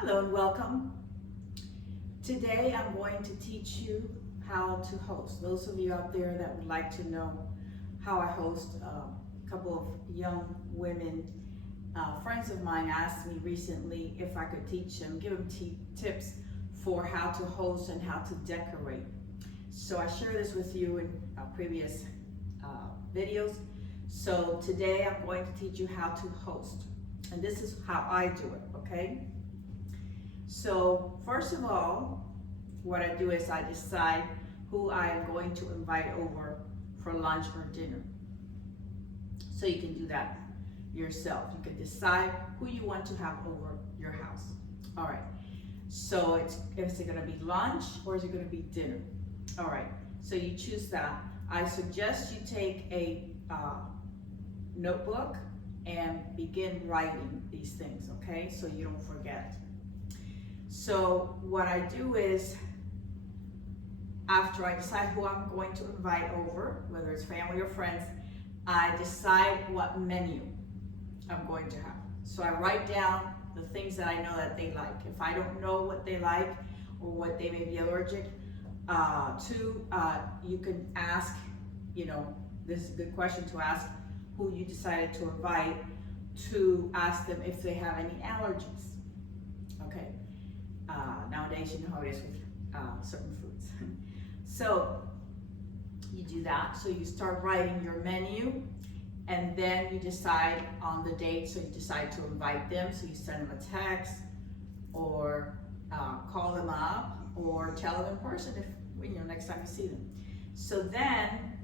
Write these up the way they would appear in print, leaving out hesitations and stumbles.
Hello and welcome. Today I'm going to teach you how to host. Those of you out there that would like to know how I host, a couple of young women, friends of mine asked me recently if I could teach them, give them tips for how to host and how to decorate. So I shared this with you in previous videos. So today I'm going to teach you how to host. And this is how I do it, okay? So first of all, what I do is I decide who I am going to invite over for lunch or dinner. So you can do that yourself. You can decide who you want to have over your house. All right. So is it going to be lunch or is it going to be dinner? All right. So you choose that. I suggest you take a notebook and begin writing these things, okay? So you don't forget. So what I do is, after I decide who I'm going to invite over, whether it's family or friends, I decide what menu I'm going to have. So I write down the things that I know that they like. If I don't know what they like or what they may be allergic to, you can ask, this is a good question to ask who you decided to invite, to ask them if they have any allergies, okay? Nowadays, you know how it is with certain foods. So you do that. So you start writing your menu, and then you decide on the date. So you decide to invite them. So you send them a text, or call them up, or tell them in person if next time you see them. So then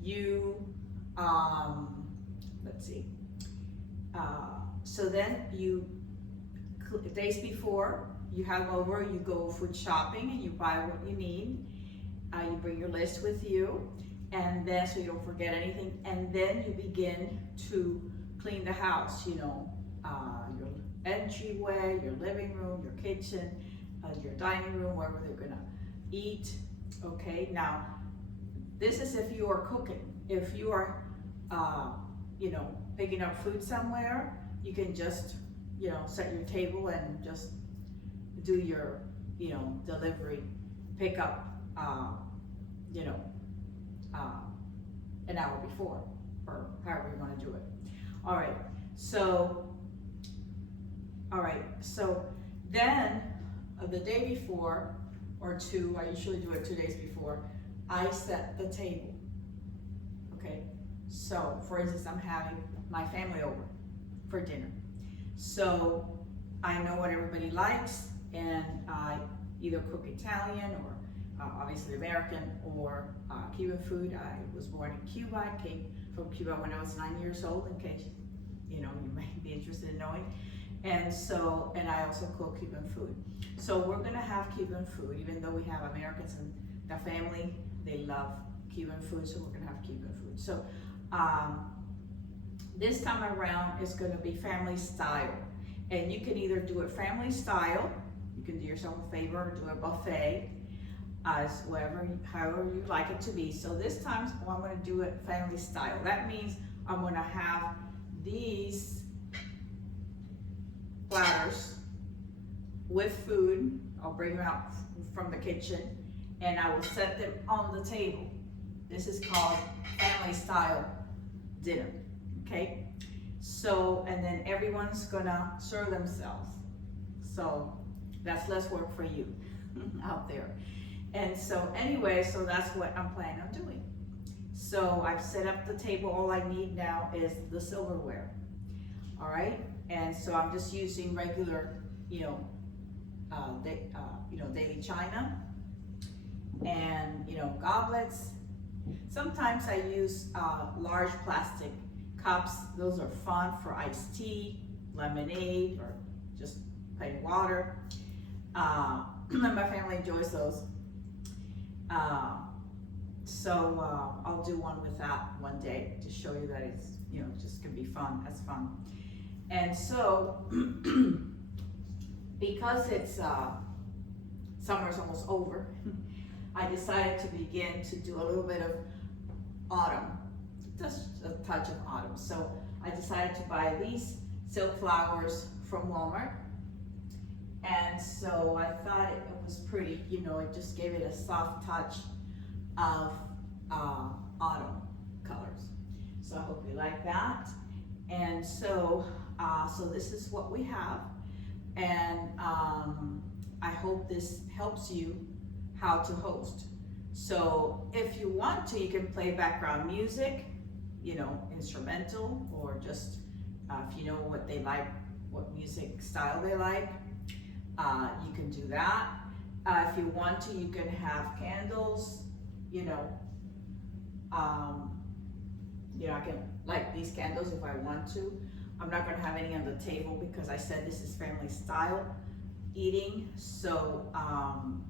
you let's see. So then you days before you have over, you go food shopping and you buy what you need. You bring your list with you, and then so you don't forget anything. And then you begin to clean the house. Your entryway, your living room, your kitchen, your dining room, wherever they're gonna eat. Okay. Now, this is if you are cooking. If you are, picking up food somewhere, you can just set your table and just do your, delivery, pick up, an hour before, or however you want to do it. All right. So then the day before or two, I usually do it 2 days before, I set the table. Okay. So for instance, I'm having my family over for dinner. So I know what everybody likes, and I either cook Italian or obviously American or Cuban food. I was born in Cuba. I came from Cuba when I was 9 years old, in case you might be interested in knowing. And I also cook Cuban food. So we're gonna have Cuban food, even though we have Americans in the family. They love Cuban food, so we're gonna have Cuban food. So this time around, it's going to be family style. And you can either do it family style, you can do yourself a favor, do a buffet, however you like it to be. So this time, I'm going to do it family style. That means I'm going to have these platters with food. I'll bring them out from the kitchen, and I will set them on the table. This is called family style dinner. Okay, so, and then everyone's gonna serve themselves. So that's less work for you out there. And so anyway, so that's what I'm planning on doing. So I've set up the table. All I need now is the silverware. All right, and so I'm just using regular, daily china, and goblets. Sometimes I use large plastic cups. Those are fun for iced tea, lemonade, or just plain water. My family enjoys those. So I'll do one with that one day to show you that it's, just can be fun. That's fun. And so, because it's summer's almost over, I decided to begin to do a little bit of autumn, just a touch of autumn. So I decided to buy these silk flowers from Walmart, And so I thought it was pretty, you know, it just gave it a soft touch of autumn colors. So I hope you like that. And so, so this is what we have. And I hope this helps you how to host. So if you want to, you can play background music, you know, instrumental, or just if you know what they like, what music style they like, you can do that. If you want to, you can have candles, you know, I can light these candles if I want to. I'm not gonna have any on the table because I said this is family style eating, so I'm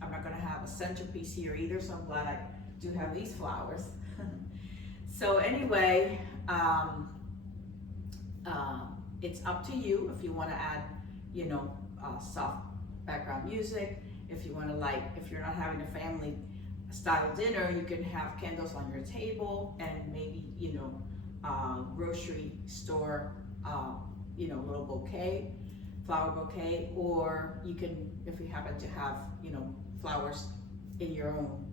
not gonna have a centerpiece here either, so I'm glad I do have these flowers. So anyway, it's up to you if you wanna add, you know, soft background music. If you wanna if you're not having a family style dinner, you can have candles on your table and maybe, you know, grocery store, you know, little bouquet, flower bouquet, or you can, if you happen to have, you know, flowers in your own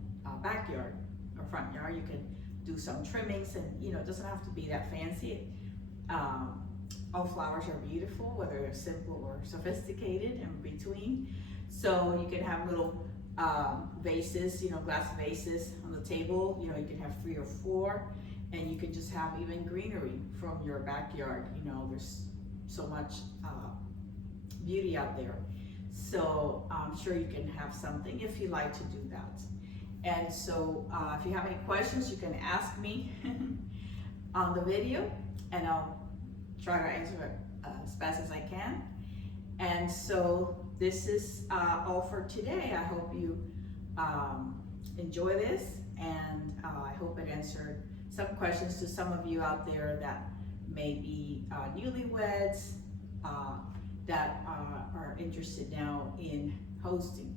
backyard or front yard, you can do some trimmings, and you know, it doesn't have to be that fancy. All flowers are beautiful, whether they're simple or sophisticated and between. So you can have little vases, you know, glass vases on the table. You know, you can have 3 or 4, and you can just have even greenery from your backyard. You know, there's so much beauty out there. So I'm sure you can have something if you like to do that. And so if you have any questions, you can ask me on the video, and I'll try to answer it as fast as I can. And so this is all for today. I hope you enjoy this, and I hope it answered some questions to some of you out there that may be newlyweds that are interested now in hosting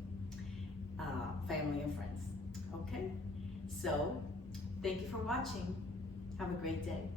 family and friends. Okay, so thank you for watching. Have a great day.